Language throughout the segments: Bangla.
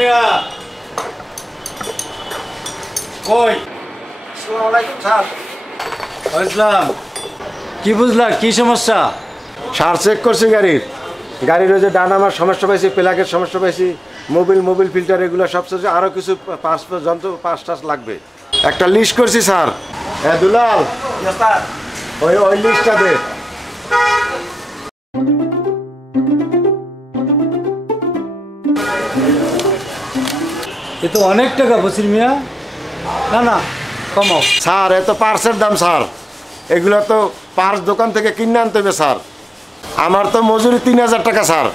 মিয়া কই? আসসালামু আলাইকুম স্যার। ইসলাম, কি বুঝলা, কি সমস্যা? সার চেক করছি গাড়ির ওই যে ডানামার সমস্যা পাইছি, প্লাগের সমস্যা পাইছি, মোবিল ফিল্টার এগুলো সব কিছু, আরও কিছু যন্ত্র পাঁচ লাগবে। একটা লিস্ট করছি স্যার। হ্যাঁ দুলাল, ওই লিস্টটা দে। এ তো অনেক টাকা বসির মিয়া। না না, কমাও স্যার। এত পার্সের দাম স্যার, এগুলো তো পার্স দোকান থেকে কিনে আনতে হবে স্যার। আমার তো মজুরি 3000 টাকা স্যার,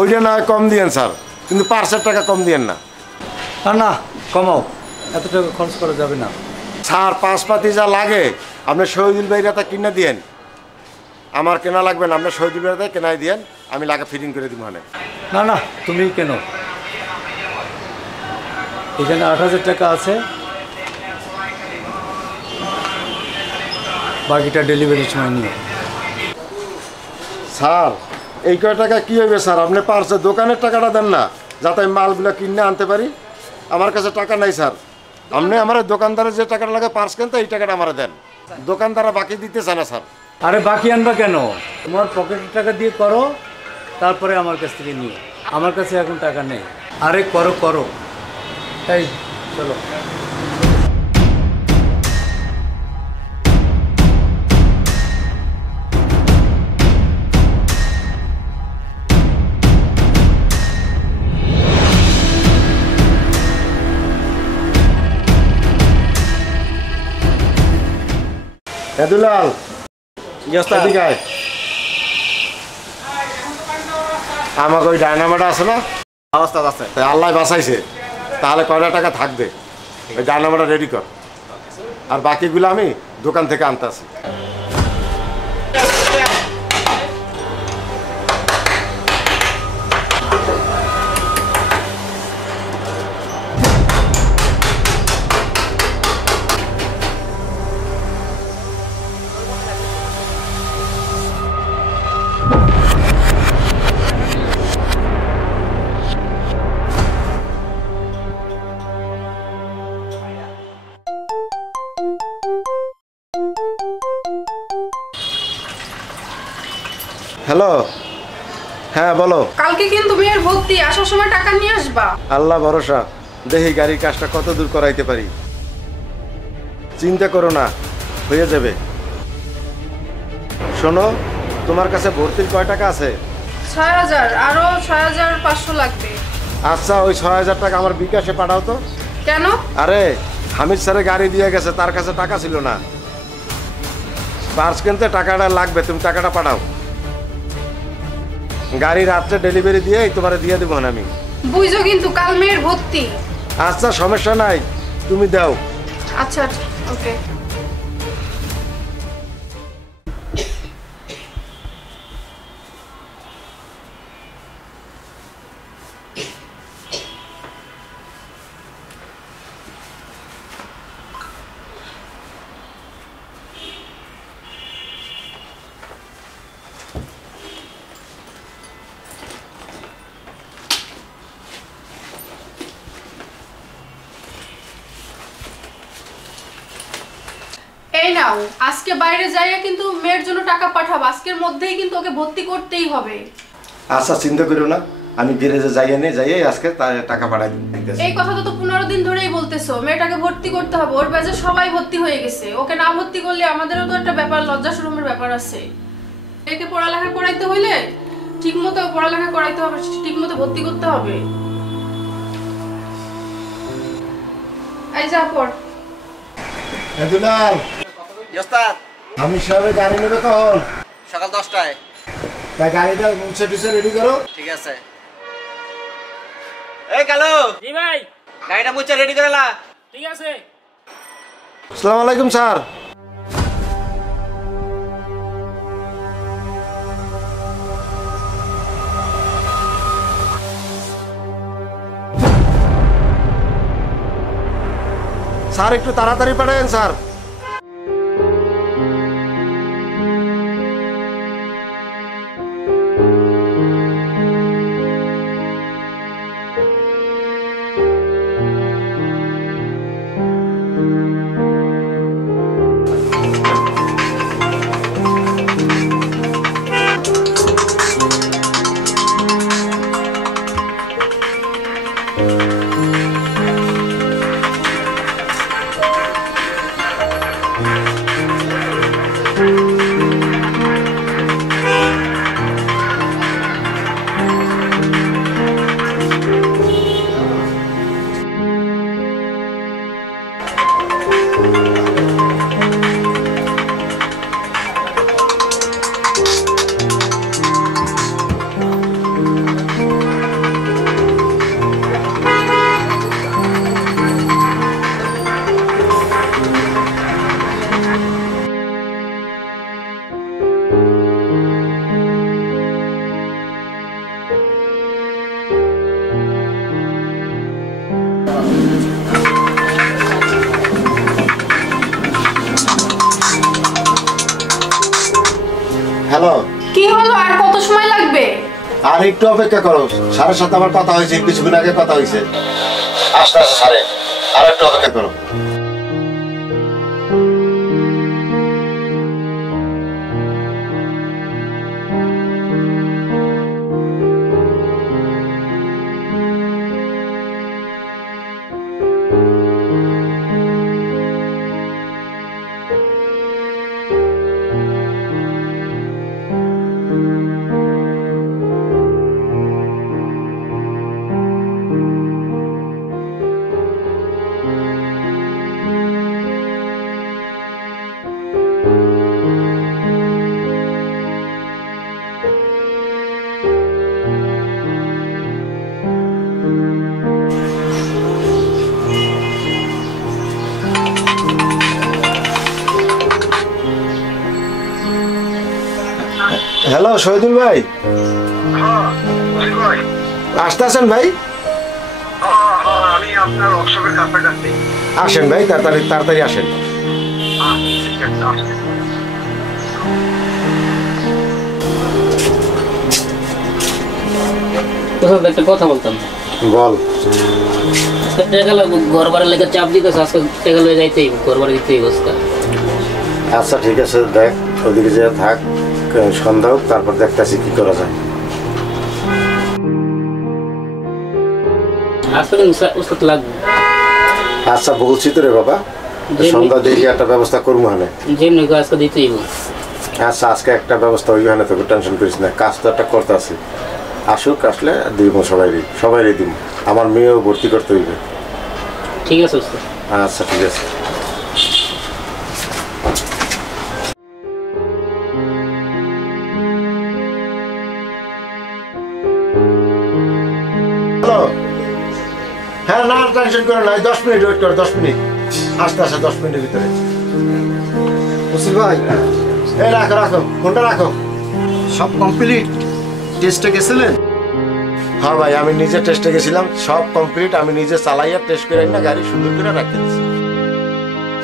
ওইটা না কম দিয়েন স্যার, কিন্তু পার্সের টাকা কম দিয়েন না। না না, কমাও, এত টাকা খরচ করা যাবে না। স্যার পাঁচপাতি যা লাগে আপনি শহীদুল ভাইরা তা কিনে দিয়েন, আমার কেনা লাগবে না। আপনি শহীদুল ভাইরা কেনাই দিয়েন, আমি লাগে ফিটিং করে দিব। মানে না না, তুমি কেন, এখানে 8000 টাকা আছে, বাকিটা ডেলিভারির সময় নিয়ে। স্যার এই কয় টাকা কী হবে স্যার? আপনি পার্সে দোকানের টাকাটা দেন না, যাতে আমি মালগুলো কিনে আনতে পারি। আমার কাছে টাকা নাই স্যার। আপনি আমার দোকানদারের যে টাকাটা লাগে পার্স কিনতে, এই টাকাটা আমার দেন। দোকানদাররা বাকি দিতে চায় না স্যার। আরে বাকি আনবা কেন? তোমার পকেটের টাকা দিয়ে করো, তারপরে আমার কাছ থেকে নিও। আমার কাছে এখন টাকা নেই। আরে করো করো, এই চলো। দুলাল, আমাকে ওই ডায়নামাটা আছে না, অবস্থা আছে, আল্লাহ বাঁচাইছে, তাহলে কয়টা টাকা থাকবে? ওই ডায়নামাটা রেডি কর, আর বাকিগুলো আমি দোকান থেকে আনতে আসি। হ্যালো, হ্যাঁ বলো। কালকে কিন্তু মেয়ের ভর্তি, আসার সময় টাকা নিয়ে আসবা। আল্লাহ ভরসা, দেখি গাড়ির কাজটা কত দূর করাইতে পারি। চিন্তা করো না, হয়ে যাবে। শোনো, তোমার কাছে ভর্তির কয় টাকা আছে? 6000, আরো 6500 লাগবে। আচ্ছা, ওই 6000 টাকা আমার বিকাশে পাঠাও তো। কেন? আরে হামিদ স্যারে গাড়ি দিয়ে গেছে, তার কাছে টাকা ছিল না, পার্স কিনতে টাকাটা লাগবে, তুমি টাকাটা পাঠাও। গাড়ি রাত্রে ডেলিভারি দিয়ে তোমার দিয়ে দেবো না আমি। বুঝছো কিন্তু কাল মেয়ের ভর্তি। আচ্ছা সমস্যা নাই, তুমি দাও। আচ্ছা ওকে। এই নাও, আজকে বাইরে যাইয়া কিন্তু মেয়ের জন্য টাকা পাঠাবো, আজকের মধ্যেই কিন্তু ওকে ভর্তি করতেই হবে। আচ্ছা চিন্তা করো না, আমি গ্যারেজে যাইয়ে আজকে টাকা পাঠাই দিতেছি। এই কথা তো 15 দিন ধরেই বলতেছো, মেয়েটাকে ভর্তি করতে হবে। ওর ব্যাচে সবাই ভর্তি হয়ে গেছে, ওকে না ভর্তি করলে আমাদেরও তো একটা ব্যাপার, লজ্জা শরমের ব্যাপার আছে। একে পড়ালেখা করাইতে হইলে ঠিকমতো পড়ালেখা করাইতে হবে, ঠিকমতো ভর্তি করতে হবে। এই যা পড়। দুলাল, আমি সবে গাড়ি নেবে কখন? সকাল 10টায়। তাই গাড়িটা মুছে টুছে রেডি করো। ঠিক আছে। এই কালো, জি ভাই, গাড়িটা মুছে রেডি করে লা। ঠিক আছে। আসসালামু আলাইকুম স্যার। স্যার একটু তাড়াতাড়ি পাঠাবেন স্যার। হ্যালো। কি হলো, আর কত সময় লাগবে? আর একটু অপেক্ষা করো, স্যারের সাথে আমার কথা হয়েছে, কিছুক্ষণ আগে কথা হয়েছে। আসতে আসতে স্যারে, আর একটু অপেক্ষা করো। হ্যালো শহীদুল ভাই, আসতেছেন ভাই? আমি আপনার ওয়ার্কশপের কাছাকাছি। আসেন ভাই, তাড়াতাড়ি তাড়াতাড়ি আসেন। ঠিক আছে, আসেন। একটা কথা বলতাম। বল। ঘর ভাড়া লেগে চাপ দিতেছে, আজকে টাকা লয়ে যাইতেই, ঘর ভাড়া দিতেই বসতা। আচ্ছা ঠিক আছে, দেখ ওদিকে যে থাক, সন্ধ্যা হোক, তারপর দেখতেছি কি করা যায়। আজকে কিন্তু ওষুধ লাগবে। আচ্ছা বলছি তো রে বাবা, সন্ধ্যা দেখে একটা ব্যবস্থা করবো হানে। যেমনি আজকে দিতেই। আচ্ছা আজকে একটা ব্যবস্থা ওই হানে, তোকে টেনশন করিস না, কাজ তো একটা করতে আছি। আসুক, আসলে দিব সবাই দিব। আমার মেয়েও ভর্তি করতে হইবে। ঠিক আছে। আচ্ছা ঠিক আছে। হ্যালো। হ্যাঁ না, টেনশন করো না, 10 মিনিট ওয়েট করো, 10 মিনিট আসতে 10 মিনিটের ভিতরে। মুসির ভাই, এই রাখো রাখো, ফোনটা রাখো। সব কমপ্লিট? টেস্টে গেছিলেন? হ্যাঁ ভাই, আমি নিজে টেস্টে গেছিলাম, সব কমপ্লিট। আমি নিজে চালাইয়া টেস্ট করে না গাড়ি সুন্দর করে রাখতে দিচ্ছি।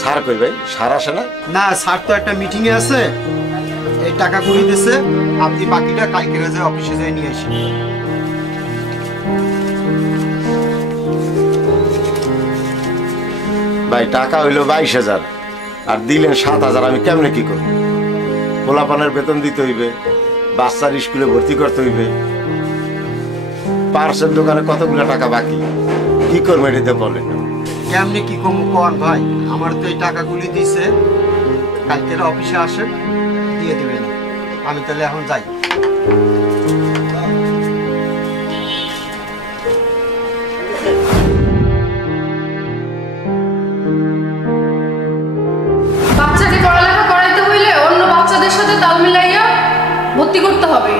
সার কই ভাই, সার আসে না? না, স্যার তো একটা মিটিংয়ে আছে, এই টাকা গুলি দিছে, আপনি বাকিটা কালকে যে অফিসে যাই নিয়ে আসেন। ভাই টাকা হইলো 22,000 আর দিলেন 7,000, আমি কেমনে কি করবো? পোলাপানের বেতন দিতে হইবে, বাচ্চার স্কুলে ভর্তি করতে হইবে, পার্সের দোকানে কতগুলো টাকা বাকি, কি করবো এটাতে বলেন? কেমনি কি কম কন ভাই, আমার তো এই টাকাগুলি দিছে, কালকে অফিসে আসেন দিয়ে দেবেন। আমি তাহলে এখন যাই। বাচ্চাকে পড়ালেখা করাইতে হইলে অন্য বাচ্চাদের সাথে তাল মিলাইয়া ভর্তি করতে হবে।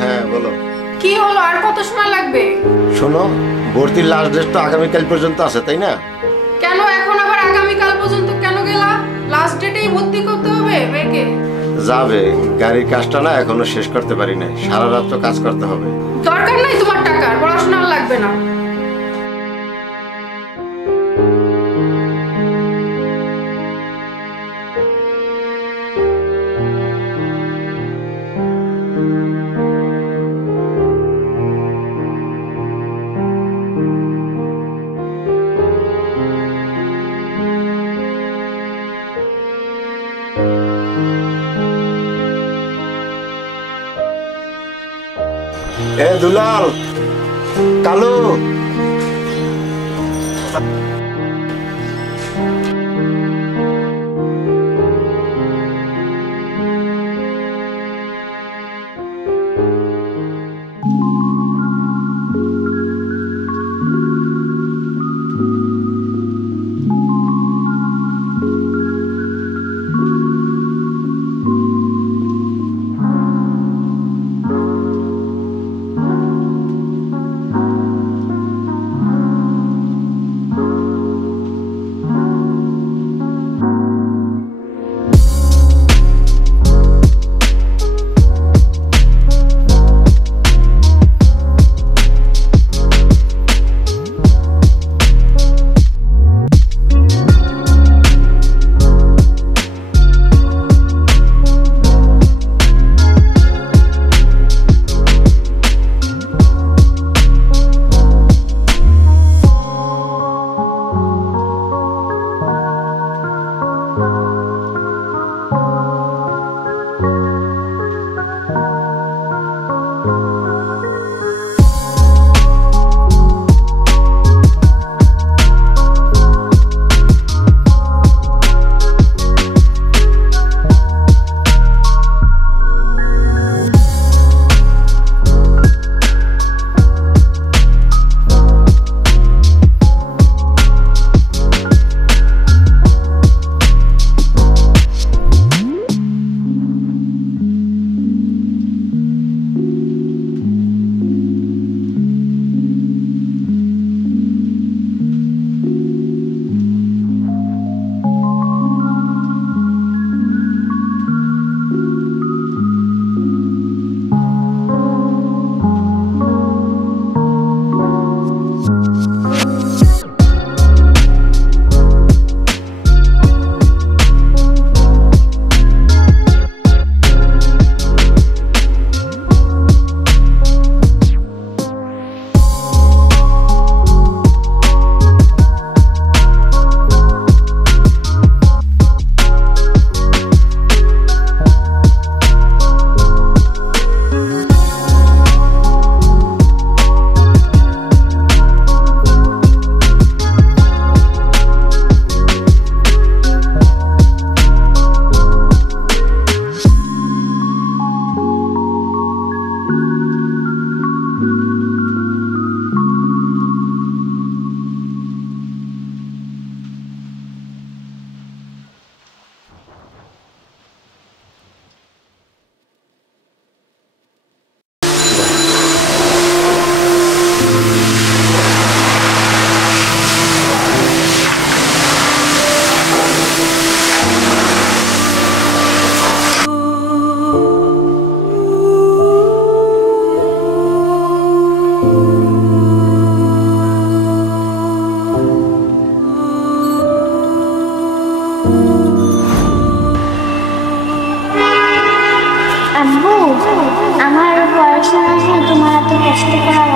হ্যাঁ বলো। কি হলো, আর কত সময় লাগবে? শোনো, ভর্তির লাস্ট ডেট তো আগামীকাল পর্যন্ত আছে, তাই না? কেন এখন আবার আগামীকাল পর্যন্ত কেন গেলা? লাস্ট ডেটেই ভর্তি করতে হবে মেয়েকে? যাবে, গাড়ির কাজটা না এখনো শেষ করতে পারি নাই, সারা রাত তো কাজ করতে হবে। দরকার নাই তোমার টাকার, পড়াশোনা আর লাগবে না। এ দুলাল, কালু,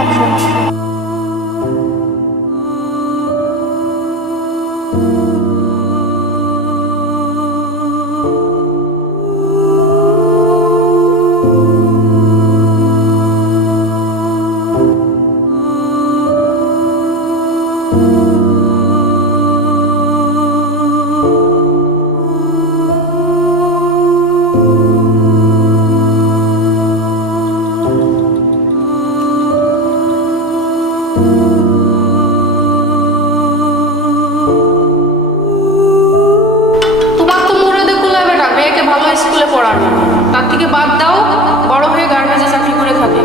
সব সমস্যা। ভালো স্কুলে পড়ানো, তার থেকে বাদ দাও বড় হয়ে গার্মেন্টসে চাকরি করে থাকে।